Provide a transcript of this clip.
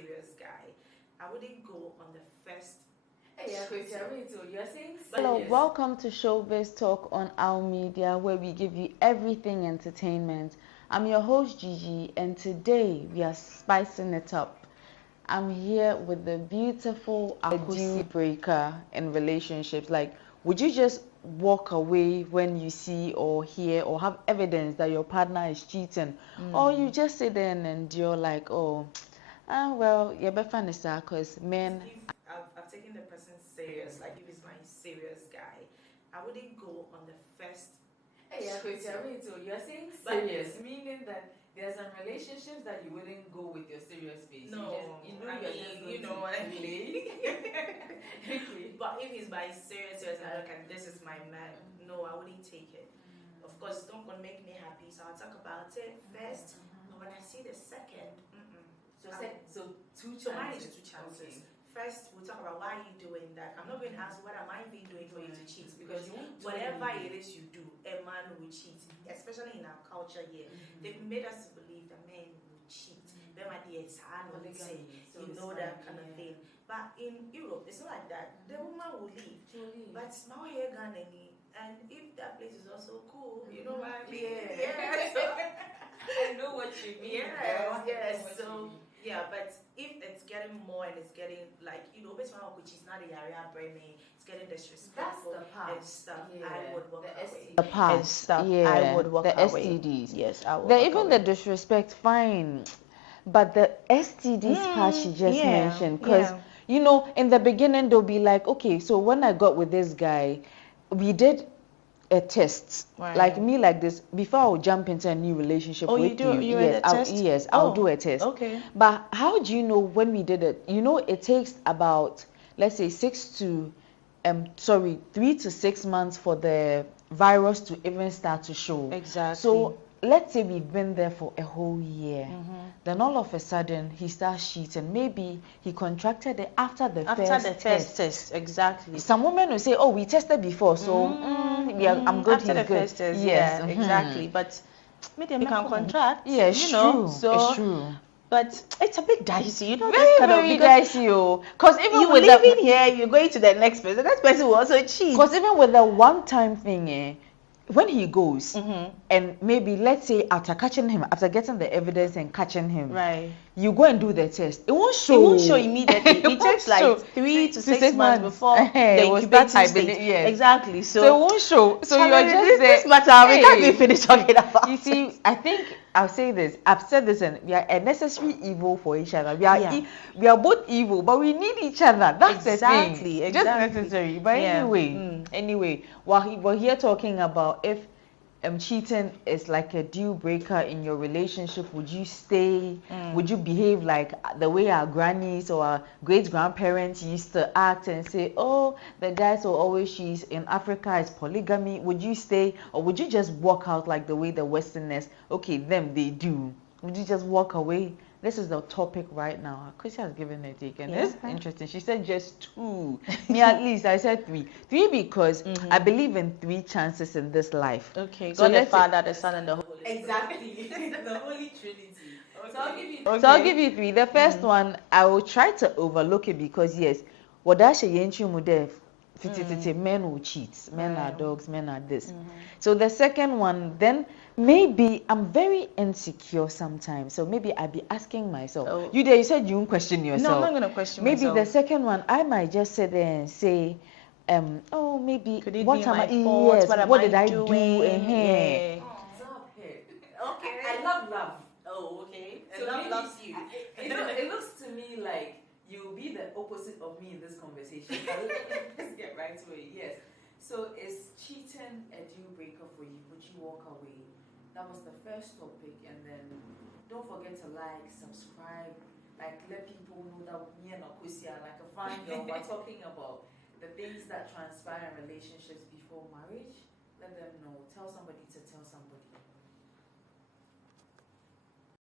serious guy, I wouldn't go on the first. Hello, welcome to Showbiz Talk on our media, where we give you everything entertainment. I'm your host Gigi, and today we are spicing it up. I'm here with the beautiful deal breaker in relationships. Like, would you just walk away when you see or hear or have evidence that your partner is cheating, or you just sit there and endure like, oh, well, you're better because men. I've taken the person serious, like if he's my serious guy, I wouldn't go on the first. You're saying serious, meaning that there are some relationships that you wouldn't go with your serious face. No, you know what I mean. Okay. But if he's my serious, and look, and this is my man, no, I wouldn't take it. Of course, it's not gonna make me happy, so I'll talk about it first. But when I see the second, so two chances. So mine is two chances. Okay. First, we'll talk about why are you doing that. I'm not going to ask what am I being doing for you to cheat, because whatever it is you do, a man will cheat. Especially in our culture here, they've made us believe that men will cheat. Them at the you know that kind of thing. But in Europe, it's not like that. The woman will leave, but now here Ghana, and if that place is also cool, you know what I mean? Yeah. I know what you mean. Yes. So. Yeah, but if it's getting more and it's getting like, always which is not a area bringing, it's getting disrespectful and stuff, I would walk away. The past, I would walk away. STDs. Yes, I would. Even the disrespect, fine. But the STDs part she just mentioned, because, in the beginning, they'll be like, okay, so when I got with this guy, we did a test, like me, like this, before I would jump into a new relationship with you. Yes, I'll do a test. Okay. But how do you know when we did it? It takes about, let's say, 3 to 6 months for the virus to even start to show. Exactly. So let's say we've been there for a whole year. Then all of a sudden he starts cheating. Maybe he contracted it after the first test. Exactly. Some women will say, "Oh, we tested before, so I'm good." After the first test, yes, exactly. But you can contract. Yeah, it's true. So it's true. But it's a bit dicey, Very dicey, because even you with living here, you're going to the next person. The next person will also cheat. Because even with the one-time thing, when he goes, and maybe let's say after catching him, after getting the evidence and catching him, right, you go and do the test. It won't show. It won't show immediately. It takes like 3 to 6 months before the incubating stage. Yes. Exactly. So it won't show. So you're just this matter. We can't be finished talking about. You see, I think I'll say this. I've said this, and we are a necessary evil for each other. We are both evil, but we need each other. That's the thing. Exactly. Just necessary. But anyway, we're here talking about if cheating is like a deal breaker in your relationship. Would you stay? Would you behave like the way our grannies or our great grandparents used to act and say, "Oh, the guys will always cheat in Africa is polygamy"? Would you stay, or would you just walk out like the way the Westerners? Okay, them they do. Would you just walk away? This is the topic right now. Chrissy has given a take, and it's interesting. She said just 2. Me at least, I said 3. 3 because I believe in 3 chances in this life. Okay, so God the Father, the Son, and the Holy Spirit. Exactly, the Holy Trinity. Okay. So I'll give you 3. The first one, I will try to overlook it because yes, what that men will cheat, men are dogs, men are this. So the second one, then maybe I'm very insecure sometimes, so maybe I'll be asking myself. You said you won't question yourself. No, I'm not going to question myself. Maybe the second one, I might just sit there and say, maybe could it what be am my fault? Yes, what did I do? Okay. I love. Oh, okay. And love loves you. It looks to me like you'll be the opposite of me in this conversation. Let's get right to it. Yes. So is cheating a deal breaker for you? Would you walk away? That was the first topic, and then don't forget to like, subscribe, like let people know that me and Akusia are like a fine girl. We're talking about the things that transpire in relationships before marriage. Let them know. Tell somebody to tell somebody.